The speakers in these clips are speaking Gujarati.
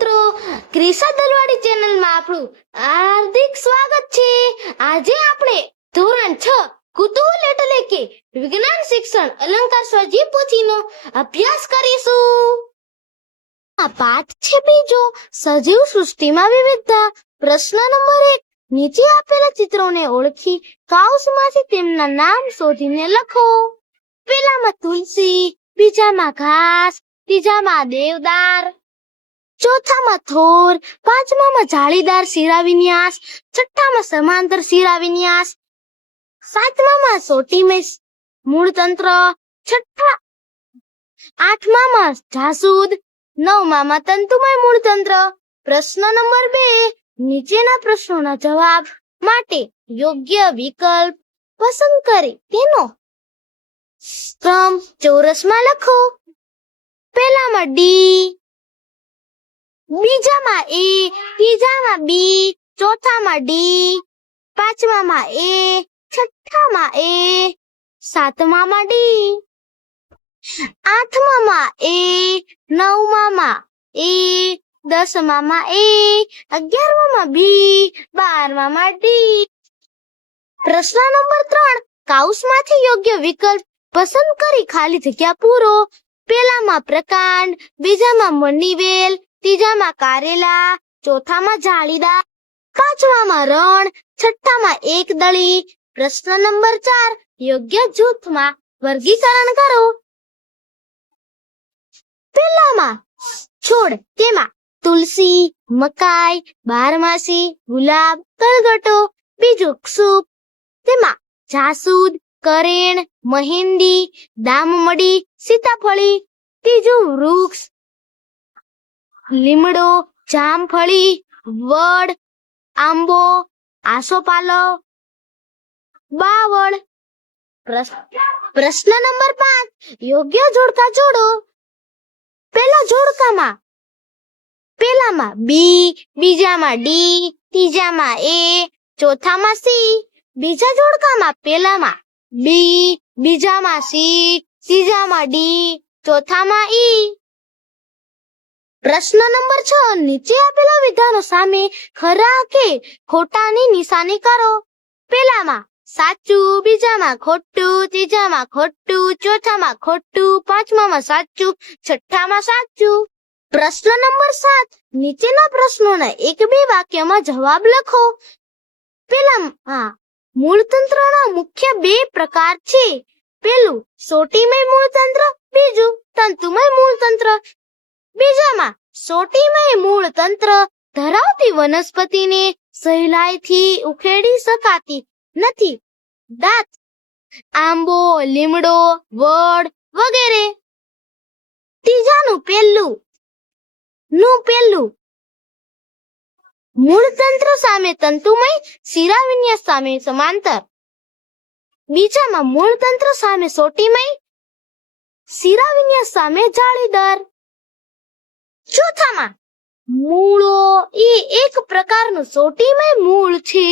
મિત્રો, ક્રિશા દલવાડી ચેનલમાં આપણું હાર્દિક સ્વાગત છે। આજે આપણે ધોરણ 6 કુતૂહલ એટલે કે વિજ્ઞાન શિક્ષણ અલંકાર સ્વજી પોથીનો અભ્યાસ કરીશું। આ પાઠ છે બીજો, સજીવ સૃષ્ટિમાં વિવિધતા। પ્રશ્ન નંબર 1, નીચે આપેલા ચિત્રોને ઓળખી કૌંસમાંથી તેમના નામ શોધીને લખો। પહેલામાં તુલસી, બીજામાં ઘાસ, ત્રીજામાં દેવદાર, ચોથામાં થોર, પાંચમામાં જાળીદાર શીરા વિન્યાસ, છઠ્ઠામાં સમાંતર શીરા વિન્યાસ, સાતમામાં સોટીમય મૂળતંત્ર, આઠમામાં જાસૂદ, નવમામાં તંતુમય મૂળતંત્ર। પ્રશ્ન નંબર 2, નીચેના પ્રશ્નોના જવાબ માટે યોગ્ય વિકલ્પ પસંદ કરી તેનો ક્રમ ચોરસમાં લખો। પહેલામાં ડી, બીજામાં એ, ત્રીજામાં બી, ચોથામાં ડી, પાંચમામાં એ, છઠ્ઠામાં એ, સાતમામાં ડી, આઠમામાં એ, નવમામાં એ, દસમામાં એ, 11મામાં બી, 12મામાં ડી। પ્રશ્ન નંબર 3, કૌંસમાંથી યોગ્ય વિકલ્પ પસંદ કરી ખાલી જગ્યા પૂરો। પહેલામાં પ્રકાંડ, બીજામાં મનીવેલ, ત્રીજામાં કારેલા, ચોથામાં જાળીદાર, પાંચમામાં રણ, છઠ્ઠામાં એકદળી। પ્રશ્ન નંબર 4, યોગ્ય જૂથમાં વર્ગીકરણ કરો। પહેલામાં છોડ, તેમાં તુલસી, મકાઈ, બારમાસી, ગુલાબ, ગલગોટો। બીજું ક્ષુપ, તેમાં જાસૂદ, કરેણ, મહેંદી, દામમડી, સીતાફળી। ત્રીજું વૃક્ષ, લીમડો, જામફળી, વડ, આંબો, આસોપાલવ, બાવળ। પ્રશ્ન નંબર 5, યોગ્ય જોડકા જોડો। પહેલા જોડકામાં પહેલામાં બી, બીજામાં ડી, ત્રીજામાં એ, ચોથામાં સી। બીજા જોડકામાં પહેલામાં બી, બીજામાં સી, ત્રીજામાં ડી, ચોથામાં ઈ। પ્રશ્ન નંબર 6, નીચે આપેલા વિધાનો સામે ખરા કે ખોટાની નિશાની કરો। પહેલામાં સાચું, બીજામાં ખોટું, ત્રીજામાં ખોટું, ચોથામાં ખોટું, પાંચમામાં સાચું, છઠ્ઠામાં સાચું। પ્રશ્ન નંબર 7, નીચેના પ્રશ્નોના 1-2 વાક્યમાં જવાબ લખો। પહેલામાં મૂળતંત્રના મુખ્ય 2 પ્રકાર છે। પહેલું સોટીમય મૂળતંત્ર, બીજું તંતુમય મૂળતંત્ર। બીજામાં સોટીમય મૂળતંત્ર ધરાવતી વનસ્પતિને સહેલાઈથી ઉખેડી શકાતી નથી, દાંત, આંબો, લીમડો, વડ વગેરે। ત્રીજાનું પહેલું મૂળતંત્ર સામે તંતુમય, શીરા વિન્યાસ સામે સમાંતર। બીજામાં મૂળતંત્ર સામે સોટીમય, શીરા વિન્યાસ સામે જાળીદાર। ચોથામાં મૂળો એ એક પ્રકારનું સોટીમય મૂળ છે,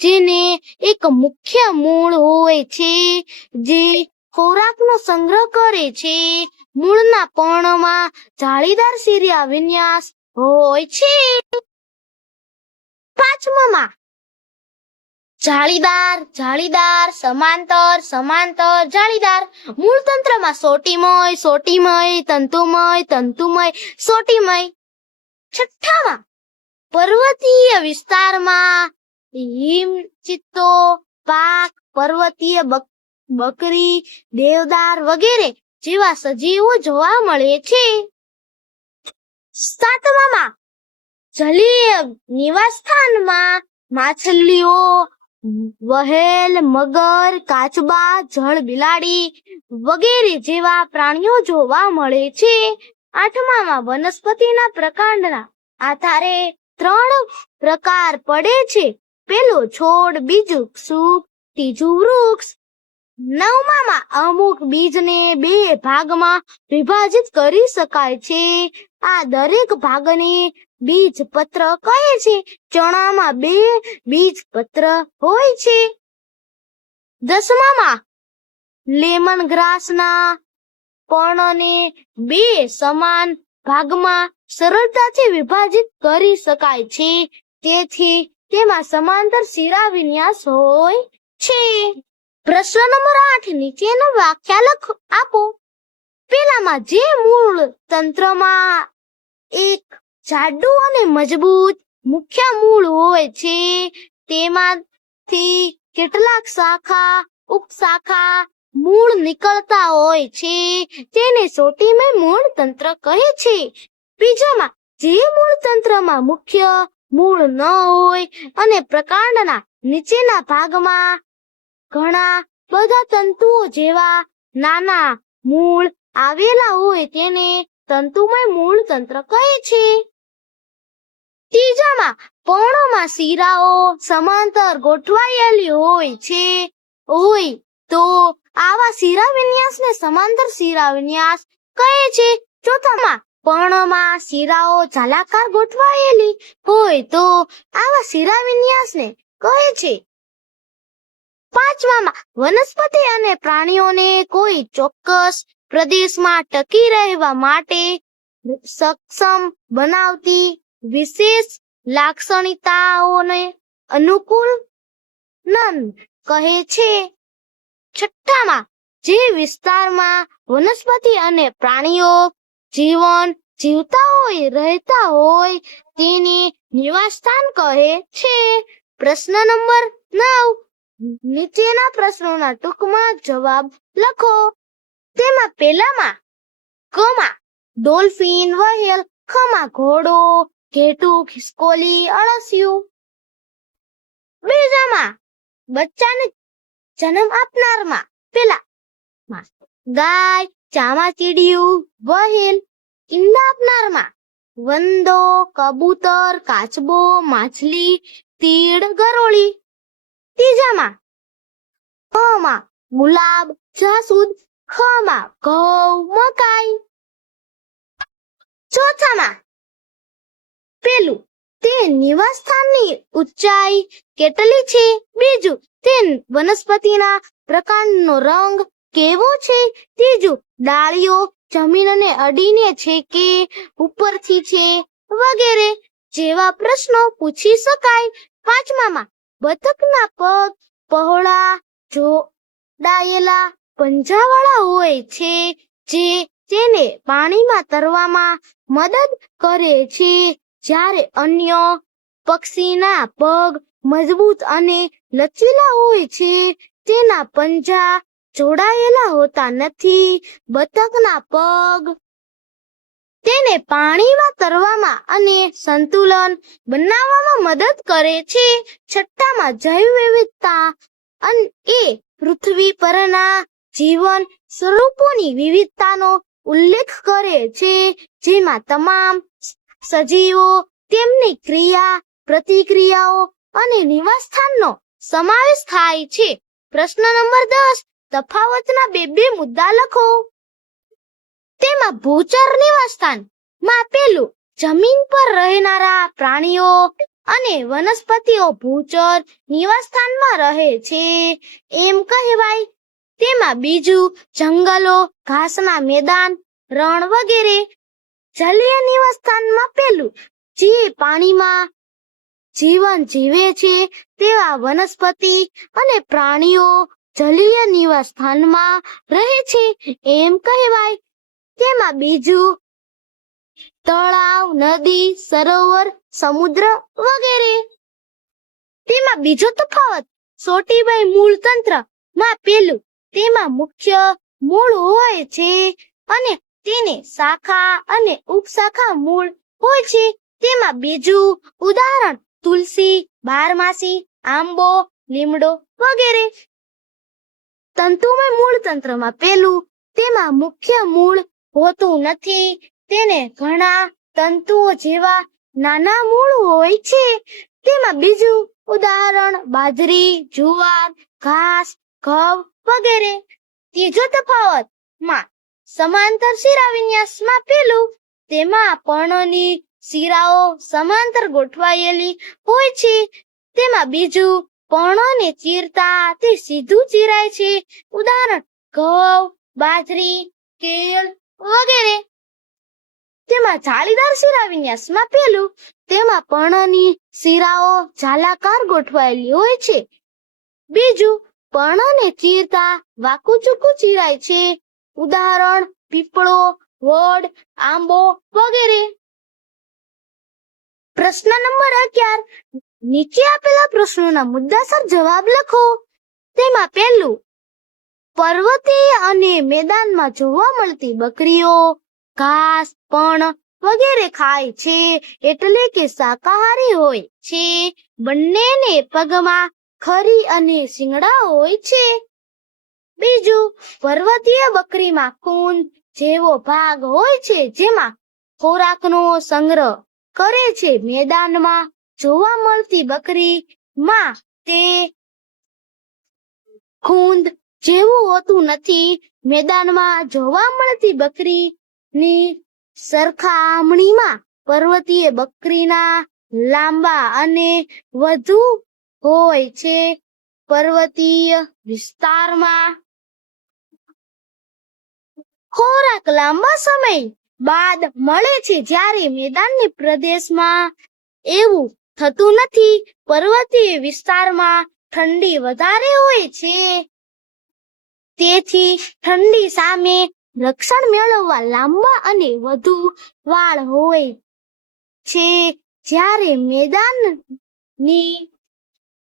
જેને એક મુખ્ય મૂળ હોય છે જે ખોરાકનો સંગ્રહ કરે છે। મૂળના પર્ણમાં જાળીદાર શીરા વિન્યાસ હોય છે। પાંચમામાં જાળીદાર, સમાંતર, જાળીદાર। મૂળતંત્રમાં સોટીમય, તંતુમય, સોટીમય। છઠ્ઠામાં પર્વતીય વિસ્તારમાં હિમચિત્તો, પાક, પર્વતીય બકરી, દેવદાર વગેરે જેવા સજીવો જોવા મળે છે। સાતમામાં જલીય નિવાસસ્થાનમાં માછલીઓ, વહેલ, મગર, કાચબા, જળ બિલાડી વગેરે જેવા પ્રાણીઓ જોવા મળે છે। આઠમામાં વનસ્પતિના પ્રકાંડના આધારે 3 પ્રકાર પડે છે। પહેલો છોડ, બીજું ક્ષુપ, ત્રીજું વૃક્ષ। નવમામાં અમુક બીજને 2 ભાગમાં વિભાજિત કરી શકાય છે। આ દરેક ભાગને બીજપત્ર કહે છે। ચણામાં 2 બીજપત્ર હોય છે। 10મામાં લેમન ગ્રાસના પર્ણને 2 સમાન ભાગમાં સરળતાથી વિભાજિત કરી શકાય છે, તેથી તેમાં સમાંતર શિરા વિન્યાસ હોય છે. પ્રશ્ન નંબર 8 નીચેના વાક્ય આપો. પેલામાં જે મૂળ તંત્રમાં એક જાડું અને મજબૂત મુખ્ય મૂળ હોય છે, તેમાંથી કેટલાક શાખા ઉપશાખા મૂળ નીકળતા હોય છે, તેને સોટીમય મૂળ તંત્ર કહે છે. બીજામાં જે મૂળ તંત્રમાં મુખ્ય મૂળ ન હોય અને પ્રકાંડના નીચેના ભાગમાં ઘણા બધા તંતુઓ જેવા નાના મૂળ આવેલા હોય તેને તંતુમય મૂળ તંત્ર કહે છે. ત્રીજામાં પર્ણોમાં શિરાઓ સમાંતર ગોઠવાયેલી હોય તો આવા શિરા વિન્યાસને સમાંતર શિરા વિન્યાસ કહે છે. ચોથામાં પર્ણોમાં શિરાઓ જાલાકાર ગોઠવાયેલી હોય તો આવા શિરા વિન્યાસને કહે છે. પાંચમામાં વનસ્પતિ અને પ્રાણીઓને કોઈ ચોક્કસ પ્રદેશમાં ટકી રહેવા માટે સક્ષમ બનાવતી વિશેષ લાક્ષણિકતાઓને અનુકૂલન કહે છે. છઠ્ઠામાં જે વિસ્તારમાં વનસ્પતિ અને પ્રાણીઓ જીવન જીવતા રહેતા હોય તેને નિવાસસ્થાન કહે છે. પ્રશ્ન નંબર 9 નીચેના પ્રશ્નોના ટૂંકમાં જવાબ લખો. તેમાં પહેલામાં કમાં ડોલ્ફિન વહેલ, ખમાં ઘોડો, ઘેટું, ખિસકોલી, અળસિયું. બીજામાં બચ્ચાને જન્મ આપનારમાં પેલામાં ગાય, ચામાચીડિયું, વહેલ. ઈંડા આપનારમાં વંદો, કબૂતર, કાચબો, માછલી, તીડ, ગરોળી. ત્રીજામાં કમાં ગુલાબ, જાસૂદ, ખમાં ઘઉં, મકાઈ. ચોથામાં પેલું તે નિવાસસ્થાનની ઊંચાઈ કેટલી છે. બીજું તે વનસ્પતિના પ્રકાંડનો રંગ કેવો છે. ત્રીજું ડાળીઓ જમીનને અડીને છે કે ઉપરથી છે વગેરે જેવા પ્રશ્નો પૂછી શકાય. પાંચમામાં બતકના પગ પહોળા જોડાયેલા પંજાવાળા હોય છે જે તેને પાણીમાં તરવામાં મદદ કરે છે, જ્યારે અન્ય પક્ષીના પગ મજબૂત અને લચીલા હોય છે, તેના પંજા જોડાયેલા હોતા નથી. બતકના પગ તેને પાણીમાં તરવામાં અને સંતુલન બનાવવામાં મદદ કરે છે. છઠ્ઠામાં જૈવ વિવિધતા એ પૃથ્વી પરના જીવન સ્વરૂપોની વિવિધતાનો ઉલ્લેખ કરે છે, જેમાં તમામ સજીવો, તેમની ક્રિયા પ્રતિક્રિયાઓ અને નિવાસસ્થાનનો સમાવેશ થાય છે. પ્રશ્ન નંબર 10 તફાવતના બે મુદ્દા લખો. તેમાં ભૂચર નિવાસસ્થાન માં પેલું જમીન પર રહેનારા પ્રાણીઓ અને વનસ્પતિઓ ભૂચર નિવાસસ્થાનમાં રહે છે એમ કહેવાય. તેમાં બીજું જંગલો, ઘાસના મેદાન, રણ વગેરે. જલીય નિવાસસ્થાનમાં પેલું જે પાણીમાં જીવન જીવે છે તેવા વનસ્પતિ અને પ્રાણીઓ જલીય નિવાસસ્થાનમાં રહે છે એમ કહેવાય. તેમાં બીજું તળાવ, નદી, સરોવર, સમુદ્ર વગેરે. તેમાં બીજો તફાવત સોટીમય મૂળ તંત્ર માં પેલું તેમાં મુખ્ય મૂળ હોય છે અને તેને શાખા અને ઉપશાખા મૂળ હોય છે. તેમાં બીજું ઉદાહરણ તુલસી, બારમાસી, આંબો, લીમડો વગેરે. તંતુમય મૂળ તંત્રમાં પેલું તેમાં મુખ્ય મૂળ હોતું નથી, તેને ઘણા તંતુઓ જેવા નાના મૂળ હોય છે. તેમાં બીજું ઉદાહરણ બાજરી, જુવાર, ઘાસ, ઘઉં વગેરે. ત્રીજો તફાવત માં સમાંતર શિરા વિન્યાસમાં પેલું તેમાં પર્ણોની શિરાઓ સમાંતર ગોઠવાયેલી હોય છે. તેમાં બીજું પર્ણોને ચીરતા તે સીધું ચીરાય છે. ઉદાહરણ ઘઉં, બાજરી, કેળ વગેરે. તેમાં જાળીદાર શીરા વિન્યાસમાં પહેલું, તેમાં પર્ણની શીરાઓ જાલાકાર ગોઠવાયેલી હોય છે. બીજું, પર્ણને ચીરતા વાકું ચૂકું ચીરાય છે. ઉદાહરણ પીપળો, વડ, આંબો વગેરે. પ્રશ્ન નંબર 11. નીચે આપેલા પ્રશ્નોના મુદ્દાસર જવાબ લખો. તેમાં પહેલું, પર્વતીય અને મેદાનમાં જોવા મળતી બકરીઓ ઘાસ, પણ વગેરે ખાય છે, એટલે કે શાકાહારી હોય છે. બંનેને પગમાં ખરી અને શિંગડા હોય છે. બીજું, પર્વતીય બકરીમાં ખૂંદ જેવો ભાગ હોય છે, જેમાં ખોરાકનો સંગ્રહ કરે છે. મેદાનમાં જોવા મળતી બકરીમાં તે ખૂંદ જેવું હોતું નથી. મેદાનમાં જોવા મળતી બકરીની સરખામણીમાં પર્વતીય બકરીના લાંબા અને વધુ હોય છે. પર્વતીય વિસ્તારમાં ખોરાક લાંબા સમય બાદ મળે છે, જ્યારે મેદાની પ્રદેશમાં એવું થતું નથી. પર્વતીય વિસ્તારમાં ઠંડી વધારે હોય છે, તેથી ઠંડી સામે રક્ષણ મેળવવા લાંબા અને વધુ વાળ હોય છે, જ્યારે મેદાની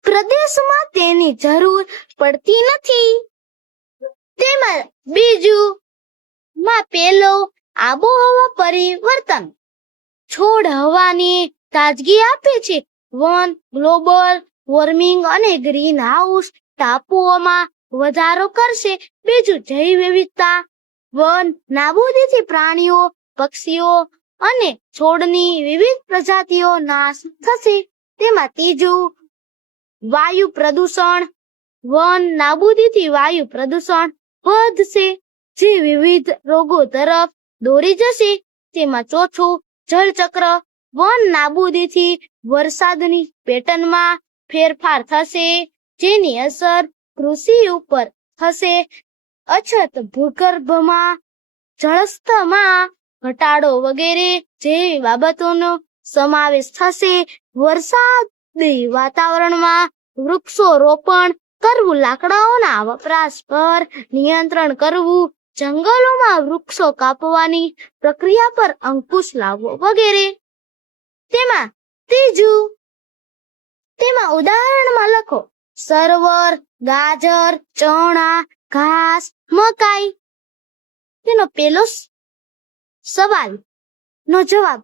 પ્રદેશમાં તેની જરૂર પડતી નથી. તેમાં બીજું માં પેલો, આબોહવા પરિવર્તન. છોડ હવાને તાજગી આપે છે. વન ગ્લોબલ વોર્મિંગ અને ગ્રીન હાઉસ ટાપુઓમાં વધારો કરશે. બીજું, જૈવ વિવિધતા. વન નાબૂદીથી પ્રાણીઓ, પક્ષીઓ અને છોડની વિવિધ પ્રજાતિઓ નાશ થશે. તેમાં ત્રીજું, વાયુ પ્રદૂષણ. વન નાબૂદીથી વાયુ પ્રદૂષણ વધશે, જે વિવિધ રોગો તરફ દોરી જશે. તેમાં ચોથું, જળચક્ર. વન નાબૂદીથી વરસાદની પેટર્નમાં ફેરફાર થશે, જેની અસર કૃષિ ઉપર થશે. અછત, ભૂગર્ભમાં જળસ્તરમાં ઘટાડો વગેરે જેવી બાબતોનો સમાવેશ થશે. વરસાદી વાતાવરણમાં વૃક્ષો રોપણ કરવું, લાકડાઓના વપરાશ પર નિયંત્રણ કરવું, જંગલોમાં વૃક્ષો કાપવાની પ્રક્રિયા પર અંકુશ લાવવો વગેરે. તેમાં ત્રીજું, તેમાં ઉદાહરણમાં લખો. સરવર, ગાજર, ચણા, ઘાસ, મકાઈ. તેનો પેલો સવાલ નો જવાબ,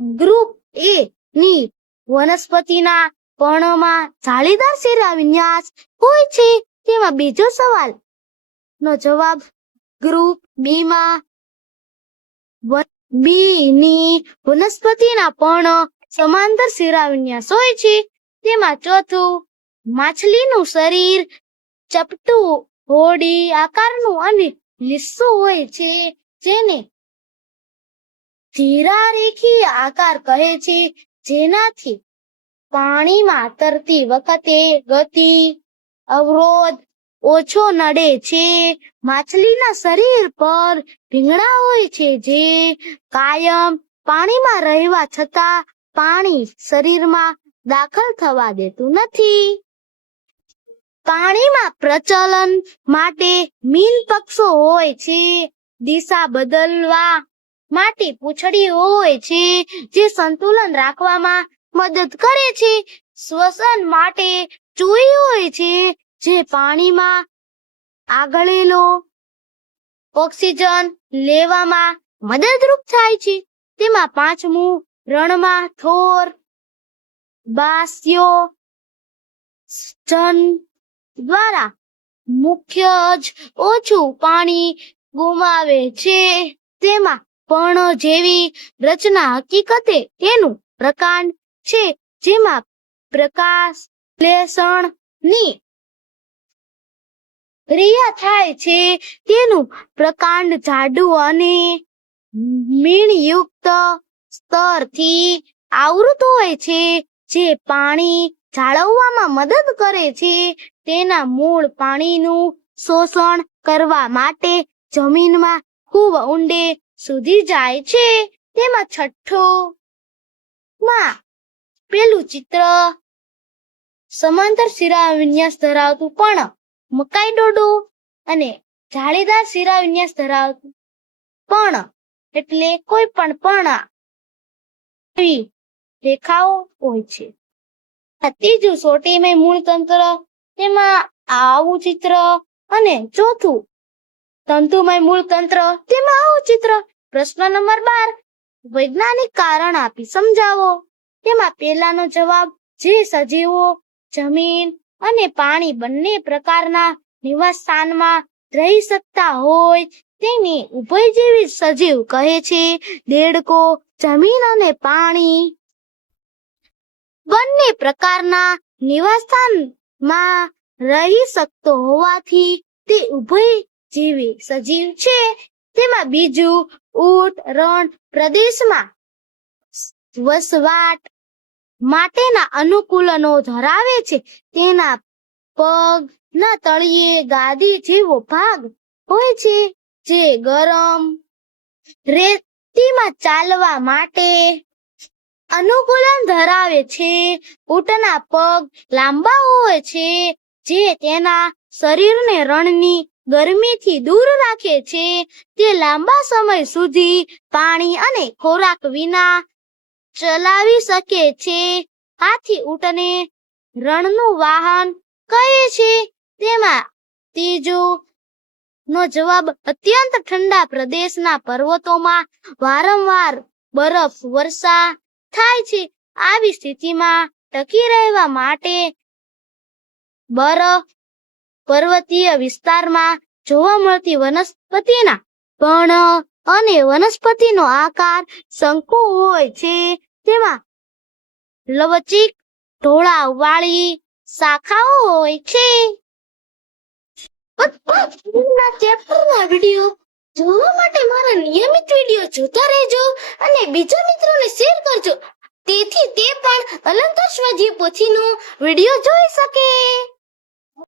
ગ્રુપ એ ની વનસ્પતિના પર્ણમાં જાળીદાર શીરા વિન્યાસ હોય છે. તેમાં બીજો સવાલ નો જવાબ, ગ્રુપ બી માં બી ની વનસ્પતિના પર્ણ સમાંતર શીરા વિન્યાસ હોય છે. તેમાં ચોથું, માછલીનું શરીર ચપટું હોડી આકારનું અને લીસું હોય છે, જેને ધીરારેખીય આકાર કહે છે, જેનાથી પાણીમાં તરતી વખતે ગતિ અવરોધ ઓછો નડે છે. માછલીના શરીર પર ભીંગડા હોય છે, જે કાયમ પાણીમાં રહેવા છતાં પાણી શરીરમાં દાખલ થવા દેતું નથી. પાણીમાં પ્રચલન માટે મીન પક્ષો હોય છે. દિશા બદલવા માટે પૂંછડી હોય છે, જે સંતુલન રાખવામાં મદદ કરે છે. શ્વસન માટે ચૂઈ હોય છે, જે પાણીમાં આઘળેલો ઓક્સિજન લેવામાં મદદરૂપ થાય છે. તેમાં પાંચમું, રણમાં થોર બાસ્યો જન દ્વારા મુખ્ય જ ઓછું પાણી ગુમાવે છે. તેમાં પર્ણો જેવી રચના હકીકતે તેનું પ્રકાંડ છે, જેમાં પ્રકાશ સંશ્લેષણની ક્રિયા થાય છે. તેનું પ્રકાંડ જાડું અને મીણયુક્ત સ્તરથી આવૃત હોય છે, જે પાણી જાળવવામાં મદદ કરે છે. તેના મૂળ પાણીનું શોષણ કરવા માટે જમીનમાં ખૂબ ઊંડે સુધી જાય છે. તેમાં છઠ્ઠું માં પેલું ચિત્ર સમાંતર શિરા વિન્યાસ ધરાવતું પણ મકાઈ ડોડું અને જાળીદાર શિરા વિન્યાસ ધરાવતું પણ એટલે કોઈ પણ એવી રેખાઓ હોય છે. ત્રીજું સોટીમય મૂળ તંત્ર, તેમાં આવું ચિત્ર અને ચોથું તંતુમય મૂળ તંત્ર, તેમાં આવું ચિત્ર. પ્રશ્ન નંબર 12 વૈજ્ઞાનિક કારણ આપી સમજાવો. તેમાં પહેલાનો જવાબ જે સજીવો જમીન અને પાણી બંને પ્રકારના નિવાસ સ્થાનમાં રહી શકતા હોય તેને ઉભયજીવી સજીવ કહે છે. દેડકો જમીન અને પાણી બંને પ્રકારના નિવાસસ્થાનમાં રહી શકતો હોવાથી તે ઉભયજીવી સજીવ છે. તેમાં બીજું ઊંટ રણ પ્રદેશમાં વસવાટ માટેના અનુકૂલનો ધરાવે છે. તેના પગના તળિયે ગાદી જેવો ભાગ હોય છે જે ગરમ રેતીમાં ચાલવા માટે અનુકૂલન ધરાવે છે. ઊંટના પગ લાંબા હોય છે જે તેના શરીરને રણની ગરમીથી દૂર રાખે છે. તે લાંબા સમય સુધી પાણી અને ખોરાક વિના ચલાવી શકે છે. આથી ઊંટને રણનું વાહન કહે છે. તેમાં ત્રીજું નો જવાબ અત્યંત ઠંડા પ્રદેશના પર્વતોમાં વારંવાર બરફ વર્ષા થાય છે. આવી સ્થિતિમાં ટકી રહેવા માટે બરફ પર્વતીય વિસ્તારમાં જોવા મળતી વનસ્પતિના પર્ણ અને વનસ્પતિનો આકાર શંકુ હોય છે. તેમાં લવચીક ઢોળાવવાળી શાખાઓ હોય છે. ચેપ્ટરના વિડીયો જોવા માટે મારા નિયમિત વિડીયો જોતા રહેજો અને બીજા મિત્રોને શેર કરજો, તેથી તે પણ અલંકાર સ્વજીવ પોથીનો વિડીયો જોઈ શકે.